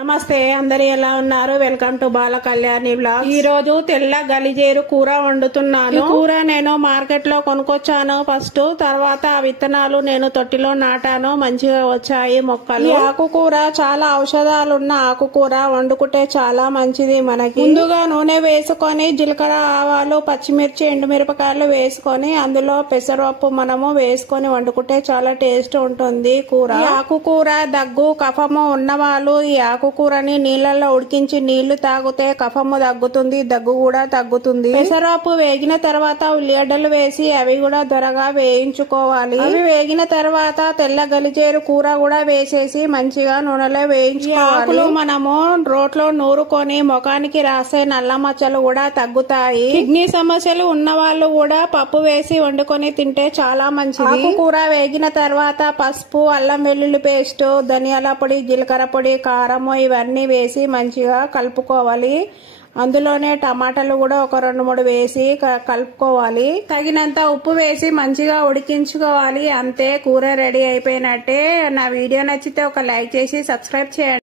నమస్తే, అందరు ఎలా ఉన్నారు? Welcome to Bala Kalyani blog. ఈ రోజు తెల్ల గలిజేరు కూర వండుతున్నాను. ఈ కూర నేను మార్కెట్ లో కొనుక్కొచ్చాను ఫస్ట్. తర్వాత ఆ విత్తనాలు నేను తొట్టిలో నాటాను, మంచిగా వచ్చాయి మొక్కలు. ఈ ఆకుకూర చాలా ఔషధాలున్న ఆకుకూర, వండుకుంటే చాలా మంచిది మనకి. ముందుగా నూనె వేసుకొని జీలకర్ర, ఆవాలు, పచ్చిమిర్చి, ఎండుమిరపకాయలు వేసుకొని అందులో పెసరపప్పు మనము వేసుకొని వండుకుంటే చాలా టేస్ట్ ఉంటుంది కూర. ఈ ఆకుకూర దగ్గు, కఫము ఉన్నవాళ్ళు ఈ ఆకుకూరని నీళ్ళల్లో ఉడికించి నీళ్లు తాగితే కఫము తగ్గుతుంది, దగ్గు కూడా తగ్గుతుంది. పెసరపప్పు వేగిన తర్వాత ఉల్లిగడ్డలు వేసి అవి కూడా త్వరగా వేయించుకోవాలి. అవి వేగిన తర్వాత తెల్ల గలిజేరు కూర కూడా వేసేసి మంచిగా నూనెలో వేయించుకోవాలి. ఆకులు మనము రోట్లో నూరుకొని ముఖానికి రాసే నల్ల మచ్చలు కూడా తగ్గుతాయి. కిడ్నీ సమస్యలు ఉన్న వాళ్ళు కూడా పప్పు వేసి వండుకొని తింటే చాలా మంచిది. ఆకుకూర వేగిన తర్వాత పసుపు, అల్లం వెల్లుల్లి పేస్ట్, ధనియాల పొడి, జీలకర్ర పొడి, కారం ఇవన్నీ వేసి మంచిగా కలుపుకోవాలి. అందులోనే టమాటాలు కూడా ఒక 2-3 వేసి కలుపుకోవాలి. తగినంత ఉప్పు వేసి మంచిగా ఉడికించుకోవాలి. అంతే, కూర రెడీ అయిపోయినట్టే. నా వీడియో నచ్చితే ఒక లైక్ చేసి సబ్స్క్రైబ్ చేయండి.